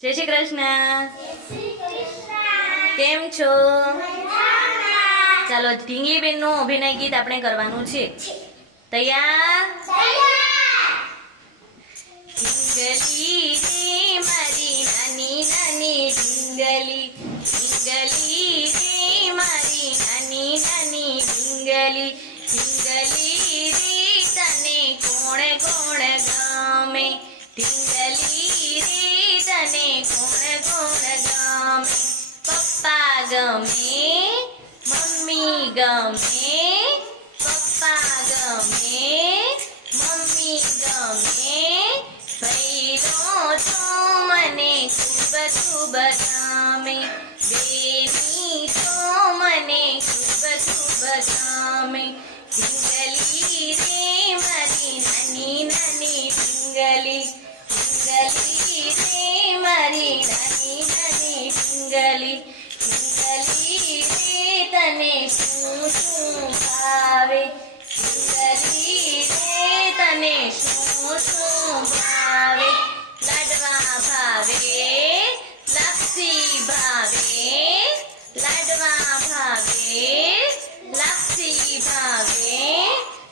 જય શ્રી કૃષ્ણ. કેમ છો? ચાલો ઢીંગલી બેન નું અભિનય ગીત આપણે કરવાનું છે. તૈયાર? ઢીંગલી રે મારી નાની નાની ઢીંગલી, ઢીંગલી રે મારી નાની નાની ઢીંગલી, ઢીંગલી રે તને કોણ કોણ ગમે, ઢીંગલી રે તને કોણ કોણ ગમે. પપ્પા ગમે, મમ્મી ગમે, પપ્પા ગમે, મમ્મી ગમે, ભૈરો તો મને ખૂબ ખૂબ ગમે, બેની તો મને ખૂબ ખૂબ ગમે. ઢીંગલી રે મારી નાની નાની ઢીંગલી, ઢીંગલી રે મારી નાની નાની ઢીંગલી, ઢીંગલી રે તને શું શું ભાવે, ઢીંગલી રે તને શું શું ભાવે. લાડવા ભાવે, લાપસી ભાવે, લાડવા ભાવે, લાપસી ભાવે,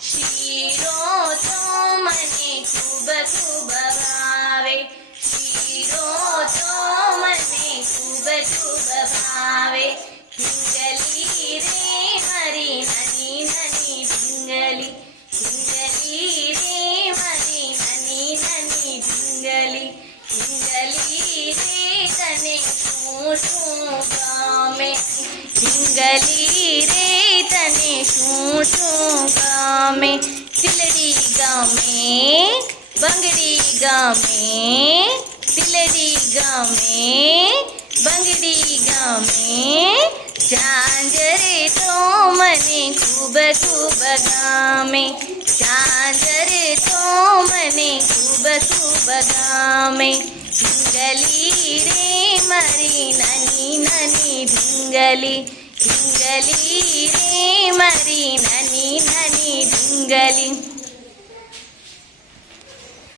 શીરો તો મને ખૂબ ખૂબ ભાવે, શીરો તો મને ખૂબ ખૂબ ભાવે. ઢીંગલી રે મારી નાની નાની ઢીંગલી, ઢીંગલી રે મારી નાની નાની ઢીંગલી, ઢીંગલી રે તને શું શું ગમે, ઢીંગલી રે તને શું શું ગમે. તિલડી ગમે, બંગડી ગમે, તિલડી ગમે, બંગડી ગમે, ઝાંઝર તો મને ખૂબ ખૂબ ગમે, ઝાંઝર તો મને ખૂબ ખૂબ ગમે. ઢીંગલી રે મારી નાની નાની ઢીંગલી, ઢીંગલી રે મારી નાની નાની ઢીંગલી.